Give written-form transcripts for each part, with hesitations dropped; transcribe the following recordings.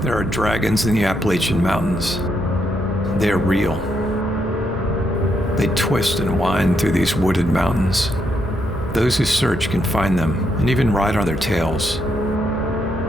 There are dragons in the Appalachian Mountains. They are real. They twist and wind through these wooded mountains. Those who search can find them and even ride on their tails.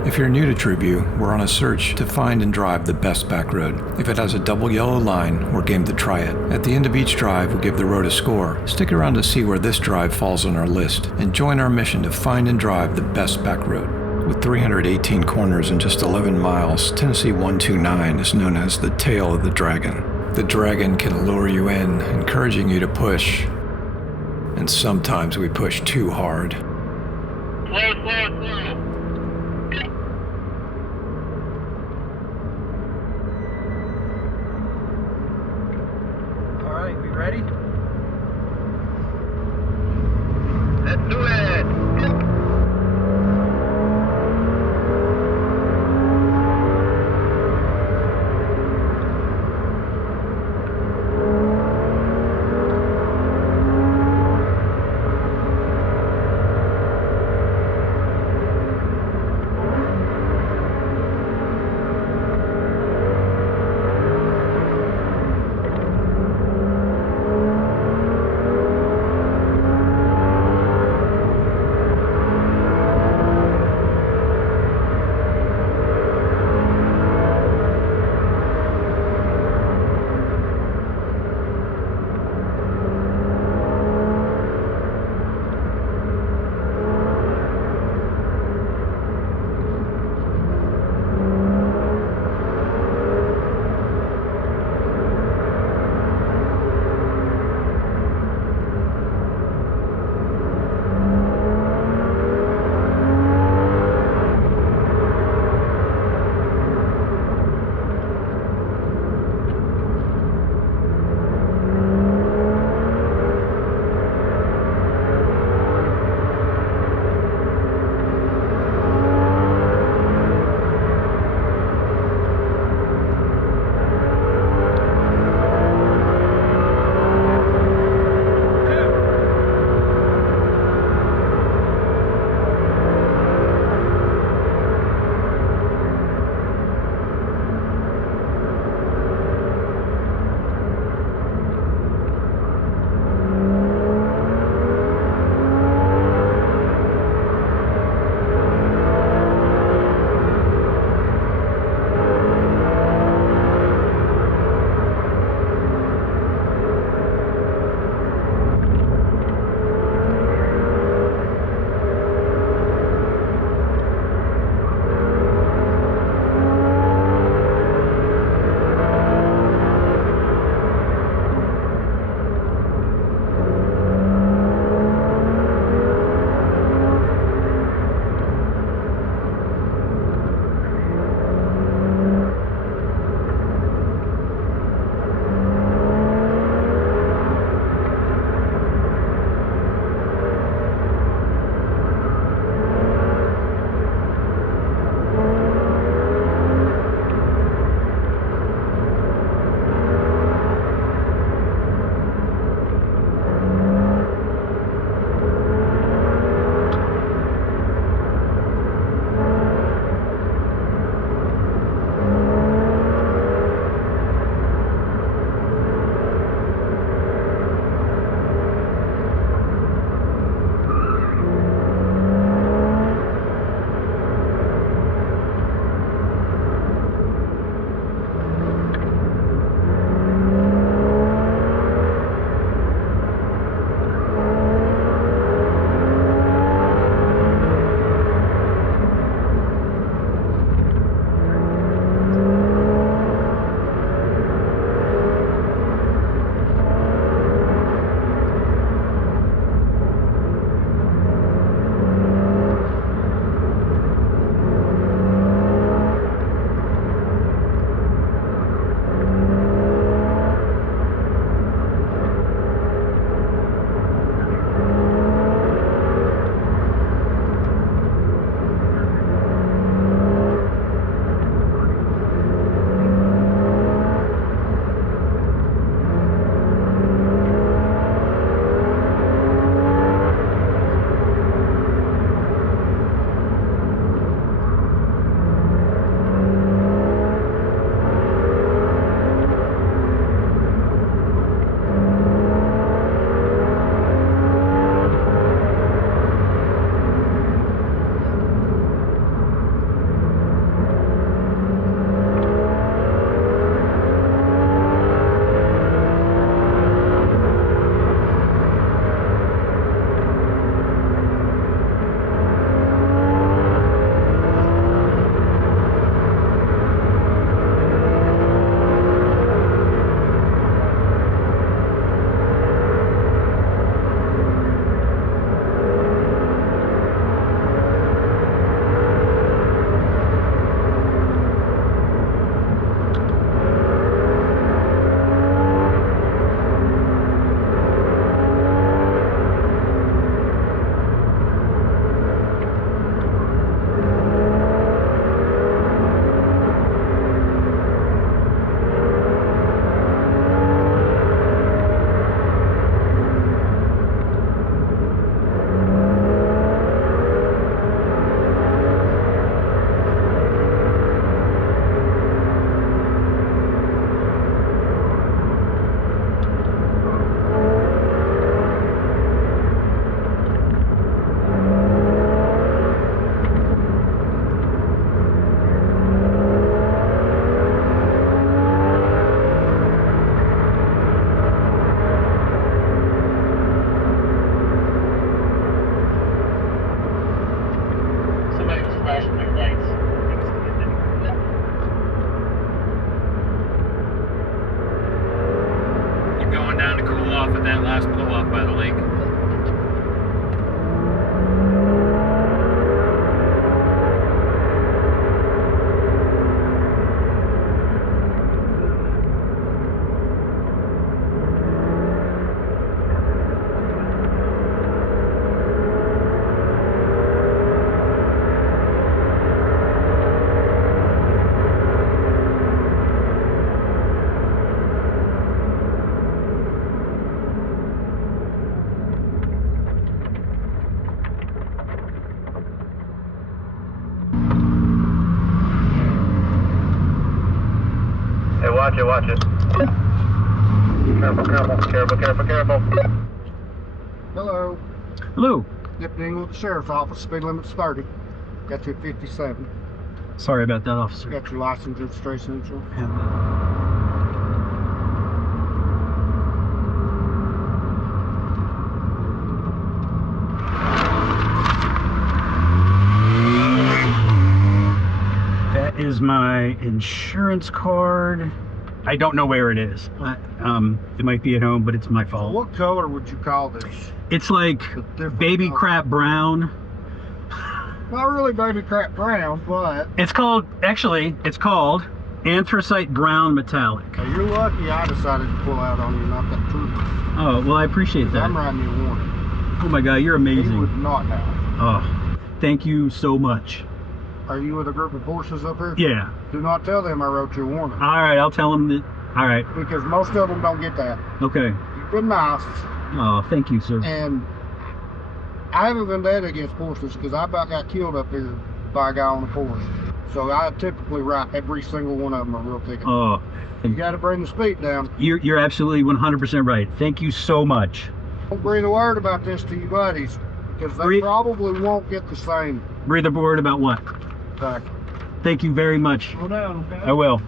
If you're new to TrueView, we're on a search to find and drive the best back road. If it has a double yellow line, we're game to try it. At the end of each drive, we give the road a score. Stick around to see where this drive falls on our list and join our mission to find and drive the best back road. With 318 corners and just 11 miles, Tennessee 129 is known as the tail of the dragon. The dragon can lure you in, encouraging you to push. And sometimes we push too hard. All right, we ready? Let's do it! Watch it, watch it. Careful, careful, careful, careful, careful. Hello. Hello. Deputy Englewood Sheriff's Office, speed limit's 30. Got you at 57. Sorry about that, officer. Got your license, registration, insurance. That is my insurance card. I don't know where it is. It might be at home, but it's my fault. What color would you call this? It's like The different baby color. crap brown. Not really baby crap brown, but It's called anthracite brown metallic. you're lucky I decided to pull out on you, not that trooper. Oh, well, I appreciate that. I'm writing you a warning. Oh my God, you're He amazing. would not have. Oh, thank you so much. Are you with a group of Porsches up here? Yeah. Do not tell them I wrote you a warning. All right, I'll tell him that. All right. Because most of them don't get that. Okay. You've been nice. Oh, thank you, sir. And I have a vendetta against Porsches because I about got killed up here by a guy on a Porsche. So I typically write every single one of them a real ticket. Oh, You got to bring the speed down. you're absolutely 100% right. Thank you so much. Don't breathe a word about this to your buddies because they Breathe- probably won't get the same Breathe a word about what? back. Thank you very much. Slow down, okay? I will.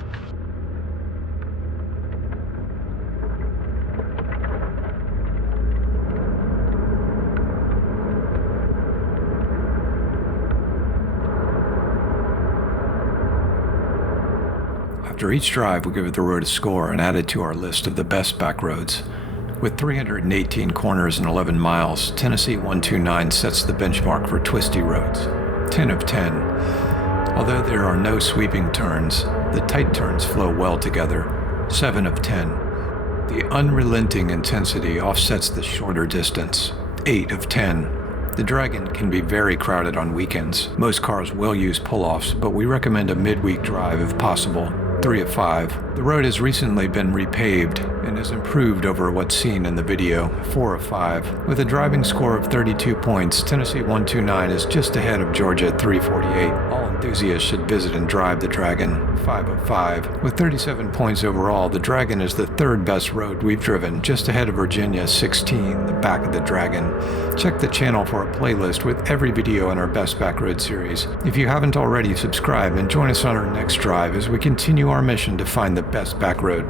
After each drive, we give the road a score and add it to our list of the best back roads. With 318 corners and 11 miles, Tennessee 129 sets the benchmark for twisty roads. 10 of 10. Although there are no sweeping turns, the tight turns flow well together. 7 of 10. The unrelenting intensity offsets the shorter distance. 8 of 10. The Dragon can be very crowded on weekends. Most cars will use pull-offs, but we recommend a midweek drive if possible. 3 of 5. The road has recently been repaved and has improved over what's seen in the video. 4 of 5. With a driving score of 32 points, Tennessee 129 is just ahead of Georgia at 348. All enthusiasts should visit and drive the Dragon. 5 of 5. With 37 points overall, the Dragon is the third best road we've driven, just ahead of Virginia 16, the back of the Dragon. Check the channel for a playlist with every video in our Best Backroad series. If you haven't already, subscribe and join us on our next drive as we continue our mission to find the best back road.